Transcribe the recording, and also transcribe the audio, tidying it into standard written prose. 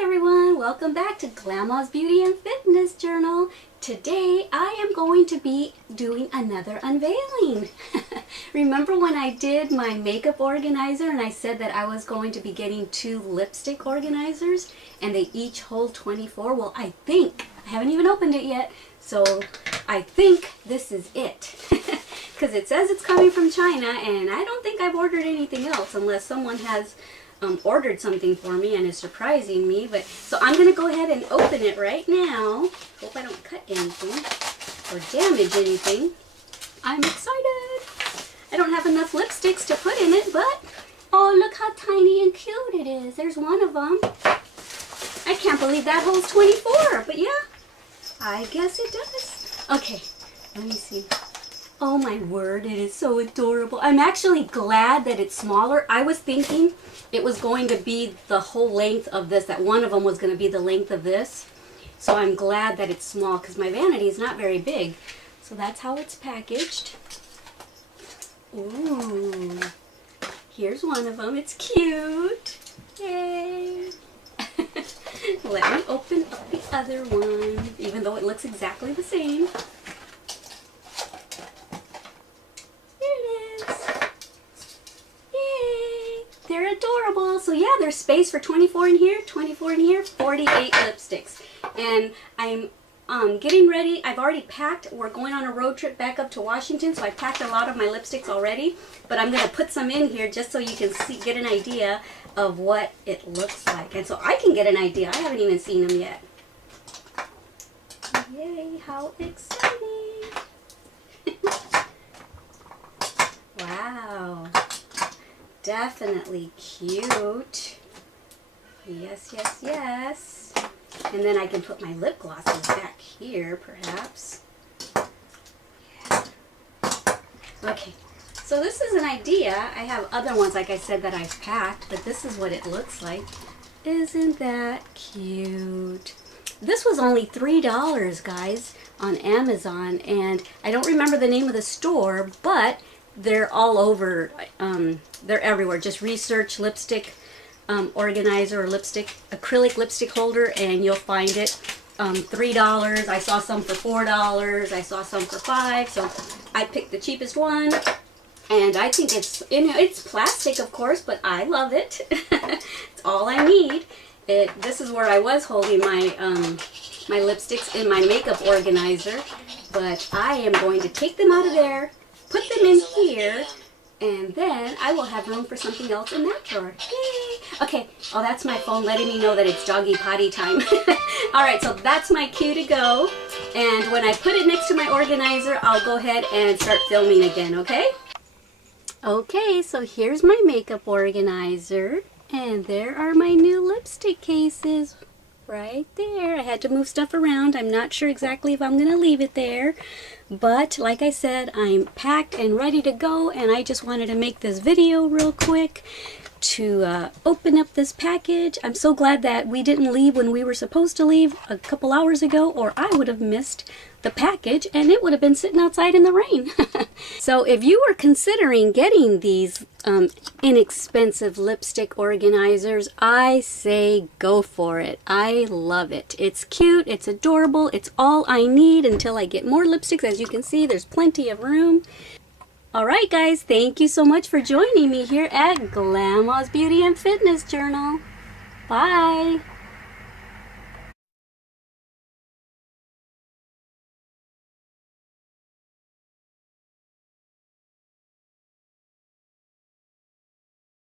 Hi everyone, welcome back to Glama's Beauty and Fitness Journal. Today I am going to be doing another unveiling. Remember when I did my makeup organizer and I said that I was going to be getting 2 lipstick organizers and they each hold 24? Well, I haven't even opened it yet, so I think this is it. Because it says it's coming from China and I don't think I've ordered anything else unless someone has ordered something for me and is surprising me. But so I'm gonna go ahead and open it right now. Hope I don't cut anything or damage anything. I'm excited. I don't have enough lipsticks to put in it, but oh, look how tiny and cute it is. There's one of them. I can't believe that holds 24, but yeah, I guess it does. Okay, let me see. Oh my word, it is so adorable. I'm actually glad that it's smaller. I was thinking it was going to be the whole length of this, that one of them was going to be the length of this. So I'm glad that it's small because my vanity is not very big. So that's how it's packaged. Ooh, here's one of them. It's cute. Yay. Let me open up the other one, even though it looks exactly the same. They're adorable. So yeah, there's space for 24 in here, 24 in here, 48 lipsticks. And I'm getting ready. I've already packed. We're going on a road trip back up to Washington, so I packed a lot of my lipsticks already. But I'm going to put some in here just so you can see, get an idea of what it looks like. And so I can get an idea. I haven't even seen them yet. Yay, how exciting. Wow. Definitely cute. Yes, yes, yes. And then I can put my lip glosses back here, perhaps. Yeah. Okay, so this is an idea. I have other ones, like I said, that I've packed, but this is what it looks like. Isn't that cute? This was only $3, guys, on Amazon, and I don't remember the name of the store, but they're all over. They're everywhere. Just research lipstick organizer or lipstick, acrylic lipstick holder, and you'll find it. $3. I saw some for $4. I saw some for $5. So I picked the cheapest one, and I think it's, you know, it's plastic, of course, but I love it. It's all I need. This is where I was holding my my lipsticks in my makeup organizer, but I am going to take them out of there, put them in here, and then I will have room for something else in that drawer. Yay! Okay, oh, that's my phone letting me know that it's doggy potty time. Alright, so that's my cue to go. And when I put it next to my organizer, I'll go ahead and start filming again, okay? Okay, so here's my makeup organizer. And there are my new lipstick cases. Right there. I had to move stuff around. I'm not sure exactly if I'm going to leave it there. But like I said, I'm packed and ready to go. And I just wanted to make this video real quick to open up this package. I'm so glad that we didn't leave when we were supposed to leave a couple hours ago, or I would have missed the package and it would have been sitting outside in the rain. So if you were considering getting these inexpensive lipstick organizers, I say go for it. I love it. It's cute, it's adorable, it's all I need until I get more lipsticks. As you can see, there's plenty of room. Alright guys, thank you so much for joining me here at Glama's Beauty and Fitness Journal. Bye!